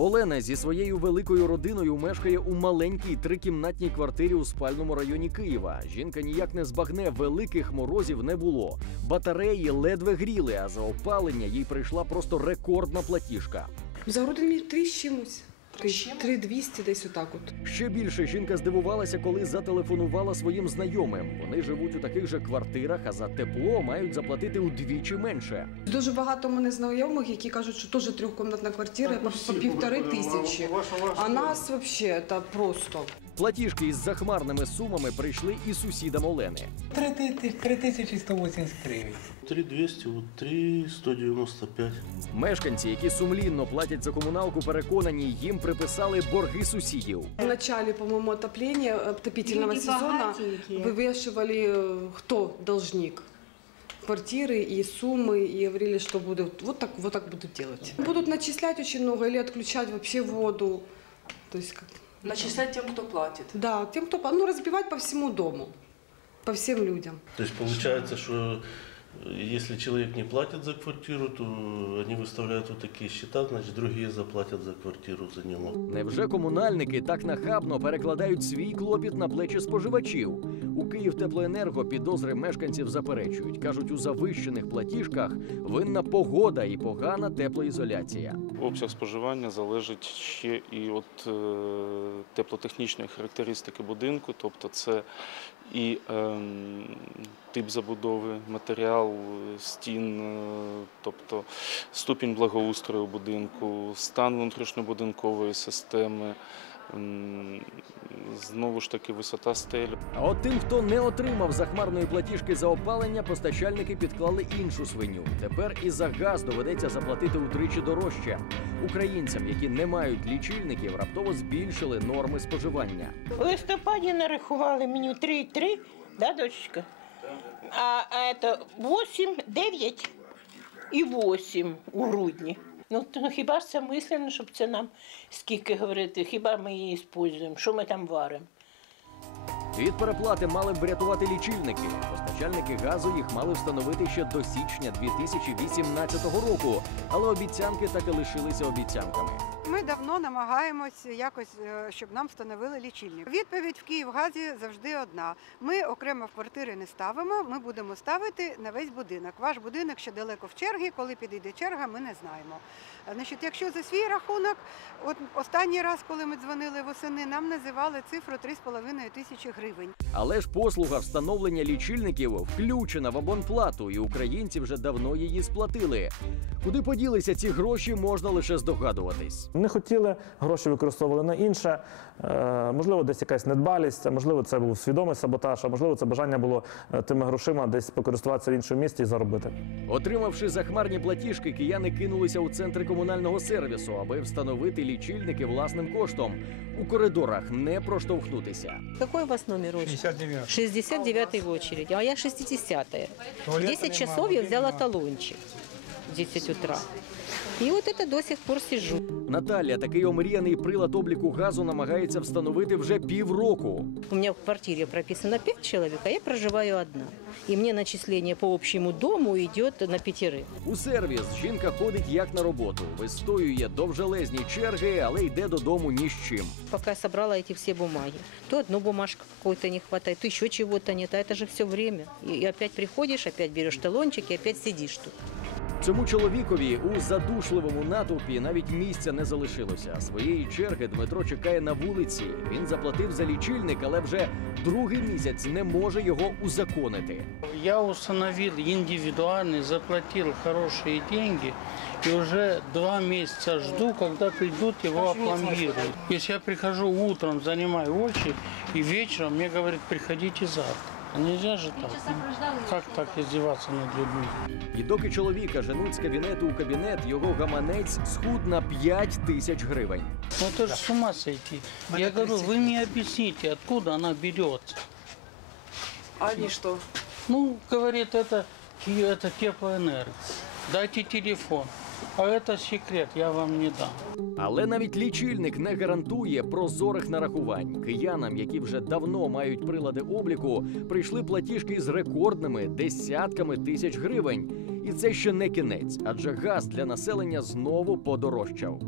Олена зі своєю великою родиною мешкає у маленькій трикімнатній квартирі у спальному районі Києва. Жінка ніяк не збагне, великих морозів не було. Батареї ледве гріли, а за опалення їй прийшла просто рекордна платіжка. За мені три чимось. Три двісті десь отак от. Ще більше жінка здивувалася, коли зателефонувала своїм знайомим. Вони живуть у таких же квартирах, а за тепло мають заплатити удвічі менше. Дуже багато мене знайомих, які кажуть, що теж трьохкомнатна квартира по, по півтори тисячі. А нас взагалі та просто. Платіжки із захмарними сумами прийшли і сусідам Олени. 3180 гривень. 3200, вот 3195. Мешканці, які сумлінно платять за комуналку, переконані, їм приписали борги сусідів. В начале, по-моему, отопления отопительного Люди сезона богатенькие. вывешивали, э, кто должник квартиры и суммы, и говорили, что будут вот так, вот так будут делать. Будут начислять очень много или отключать вообще воду. То есть, как- Начислять тем, кто платит. да, тем, кто, ну, разбивать по всему дому, по всем людям. То есть получается, что если человек не платит за квартиру, то они выставляют вот такие счета, значит другие заплатят за квартиру за него. Невже комунальники так нахабно перекладають свій клопіт на плечі споживачів? У Київтеплоенерго підозри мешканців заперечують. кажуть, у завищених платіжках винна погода і погана теплоізоляція. Обсяг споживання залежить ще і від е, теплотехнічної характеристики будинку, тобто це і ем, тип забудови, матеріал стін, е, тобто ступінь благоустрою будинку, стан внутрішньобудинкової системи, ем, знову ж таки висота стелі. А от тим, хто не отримав захмарної платіжки за опалення, постачальники підклали іншу свиню. Тепер і за газ доведеться заплатити утричі дорожче. Українцям, які не мають лічильників, раптово збільшили норми споживання. В листопаді нарахували мені 3,3, да, дочечка? А, а это 8, 9 і 8 у грудні. Ну, то хіба ж це мислено, щоб це нам скільки говорити? Хіба ми її використовуємо? Що ми там варимо? Від переплати мали б врятувати лічильники. Постачальники газу їх мали встановити ще до січня 2018 року, але обіцянки так і лишилися обіцянками. Ми давно намагаємось якось, е, щоб нам встановили лічильник. Відповідь в Київгазі завжди одна: ми окремо в квартири не ставимо. Ми будемо ставити на весь будинок. Ваш будинок ще далеко в чергі. Коли підійде черга, ми не знаємо. Значить, якщо за свій рахунок, от останній раз, коли ми дзвонили восени, нам називали цифру 3,5 тисячі гривень. Але ж послуга встановлення лічильників включена в абонплату, і українці вже давно її сплатили. Куди поділися ці гроші, можна лише здогадуватись. Не хотіли, гроші використовували на інше. Е, можливо, десь якась недбалість, а можливо, це був свідомий саботаж, а можливо, це бажання було е, тими грошима десь покористуватися в іншому місті і заробити. Отримавши захмарні платіжки, кияни кинулися у центри комунального сервісу, аби встановити лічильники власним коштом. У коридорах не проштовхнутися. Какой у вас номер очереди? 69. 69 в очереди, а я 60-я. 10 часов я взяла талончик в 10 утра. И вот это до сих пор сижу. Наталя такий омріяний прилад обліку газу намагається встановити вже півроку. У меня в квартире прописано 5 человек, а я проживаю одна. И мне начисление по общему дому идет на пятерых. У сервіс жінка ходить як на роботу, вистоює довжелезні черги, але йде додому ні з чим. Пока я собрала эти все бумаги, то одну бумажку какой-то не хватает, то еще чего-то нет, а это же все время. И опять приходишь, опять берешь талончик и опять сидишь тут. Цьому чоловікові у задушливому натовпі навіть місця не залишилося. Своєї черги Дмитро чекає на вулиці. Він заплатив за лічильник, але вже другий місяць не може його узаконити. Я установил индивидуальный, заплатил хорошие деньги и уже два месяца жду, когда придут его опломбируют. Если я прихожу утром, занимаю очередь, и вечером мне говорят, приходите завтра. А нельзя же так. ну, Как так издеваться над людьми? І доки чоловіка женуть з кабінету у кабінет, його гаманець схуд на 5 тисяч гривень. Ну это же с ума сойти. Я говорю, вы мне объясните, откуда она берется. А они что? Ну, говорит, это, ки- это теплоэнерго. Дайте телефон. А це секрет, я вам не дам. Але навіть лічильник не гарантує прозорих нарахувань. Киянам, які вже давно мають прилади обліку, прийшли платіжки з рекордними десятками тисяч гривень. І це ще не кінець, адже газ для населення знову подорожчав.